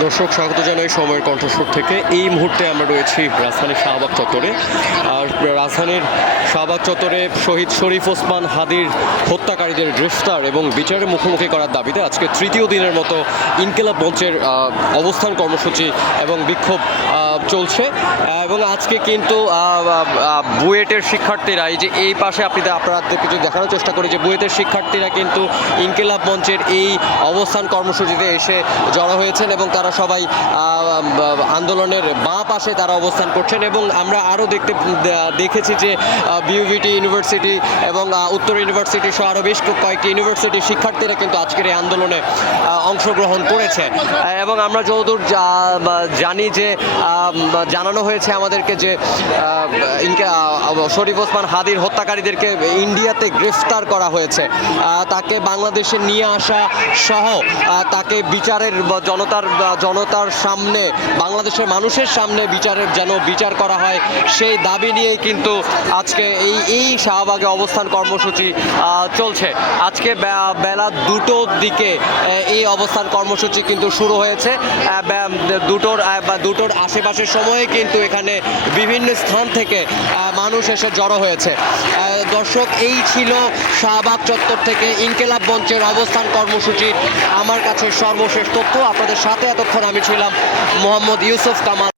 দর্শক স্বাগত জানাই সময়ের কণ্ঠস্বর থেকে। এই মুহূর্তে আমরা রয়েছি রাজধানীর শাহবাগ চত্বরে। আর রাজধানীর শাহবাগ চত্বরে শহীদ শরীফ ওসমান হাদির হত্যাকারীদের গ্রেফতার এবং বিচারের মুখোমুখি করার দাবিতে আজকে তৃতীয় দিনের মতো ইনকিলাব মঞ্চের অবস্থান কর্মসূচি এবং বিক্ষোভ চলছে। এবং আজকে কিন্তু বুয়েটের শিক্ষার্থীরা, এই যে এই পাশে আপনাদেরকে যদি দেখানোর চেষ্টা করি যে বুয়েটের শিক্ষার্থীরা কিন্তু ইনকিলাব মঞ্চের এই অবস্থান কর্মসূচিতে এসে জড়ো হয়েছেন এবং তারা সবাই আন্দোলনের বাঁ পাশে তারা অবস্থান করছেন। এবং আমরা আরও দেখেছি যে বিউভিটি ইউনিভার্সিটি এবং উত্তর ইউনিভার্সিটি সহ আরও বেশ কয়েকটি ইউনিভার্সিটির শিক্ষার্থীরা কিন্তু আজকের এই আন্দোলনে অংশগ্রহণ করেছে। এবং আমরা যতদূর জানি যে জানানো হয়েছে আমাদেরকে যে শরীফ ওসমান হাদির হত্যাকারীদেরকে ইন্ডিয়াতে গ্রেফতার করা হয়েছে, তাকে বাংলাদেশে নিয়ে আসা সহ তাকে বিচারের জনতার সামনে, বাংলাদেশের মানুষের সামনে বিচার করা হয় সেই দাবি নিয়েই কিন্তু আজকে এই শাহবাগে অবস্থান কর্মসূচি চলছে। আজকে বেলা 2টোর দিকে এই অবস্থান কর্মসূচি কিন্তু শুরু হয়েছে। দুটোর আশেপাশের সময়ে কিন্তু এখানে বিভিন্ন স্থান থেকে মানুষ এসে জড়ো হয়েছে। দর্শক, এই ছিল শাহবাগ চত্বর থেকে ইনকিলাব মঞ্চের অবস্থান কর্মসূচি। আমার কাছে সর্বশেষ তথ্য। আপনাদের সাথে এতক্ষণ আমি ছিলাম মোহাম্মদ ইউসুফ কামাল।